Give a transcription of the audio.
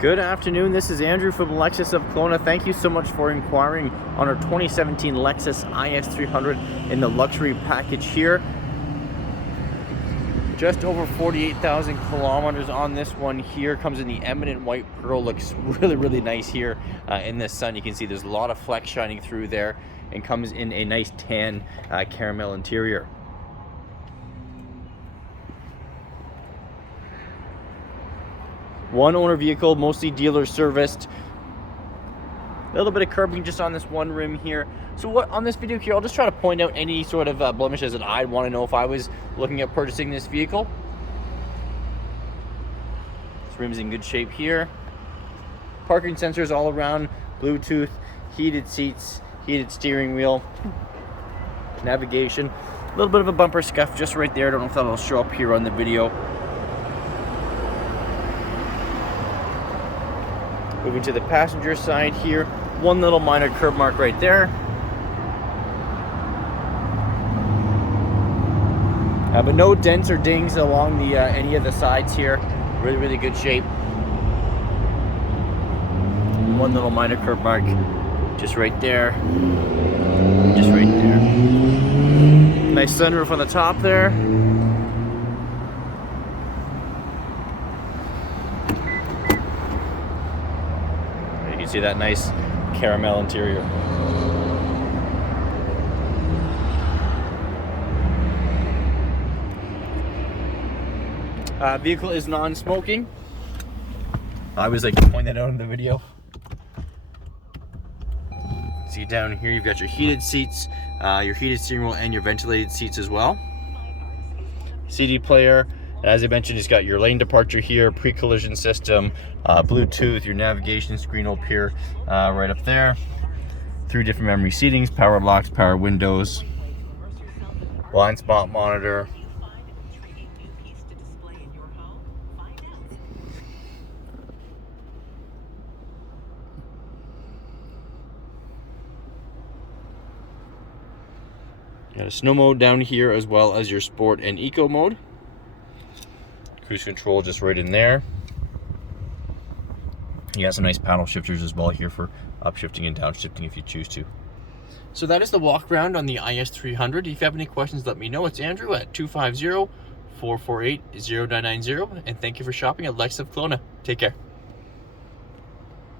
Good afternoon, this is Andrew from Lexus of Kelowna. Thank you so much for inquiring on our 2017 Lexus IS 300 in the luxury package here. Just over 48,000 kilometers on this one here. Comes in the Eminent White Pearl. Looks really nice here in the sun. You can see there's a lot of flex shining through there, and comes in a nice tan caramel interior. One owner vehicle, mostly dealer serviced. A little bit of curbing just on this one rim here. So what on this video here, I'll just try to point out any sort of blemishes that I'd want to know if I was looking at purchasing this vehicle. This rim's in good shape here. Parking sensors all around, Bluetooth, heated seats, heated steering wheel, navigation. A little bit of a bumper scuff just right there. I don't know if that'll show up here on the video. Moving to the passenger side here, one little minor curb mark right there. But no dents or dings along the any of the sides here. Really good shape. One little minor curb mark, just right there. Just right there. Nice sunroof on the top there. You see that nice caramel interior. Vehicle is non-smoking. I always like to point that out in the video. See down here, you've got your heated seats, your heated steering wheel, and your ventilated seats as well. CD player. As I mentioned, it's got your lane departure here, pre-collision system, Bluetooth, your navigation screen up here, right up there. 3 different memory seatings, power locks, power windows, blind spot monitor. Got a snow mode down here, as well as your sport and eco mode. Cruise control just right in there. You got some nice paddle shifters as well here for upshifting and downshifting if you choose to. So that is the walk around on the IS 300. If you have any questions, let me know. It's Andrew at 250-448-0990. And thank you for shopping at Lexus of Kelowna. Take care.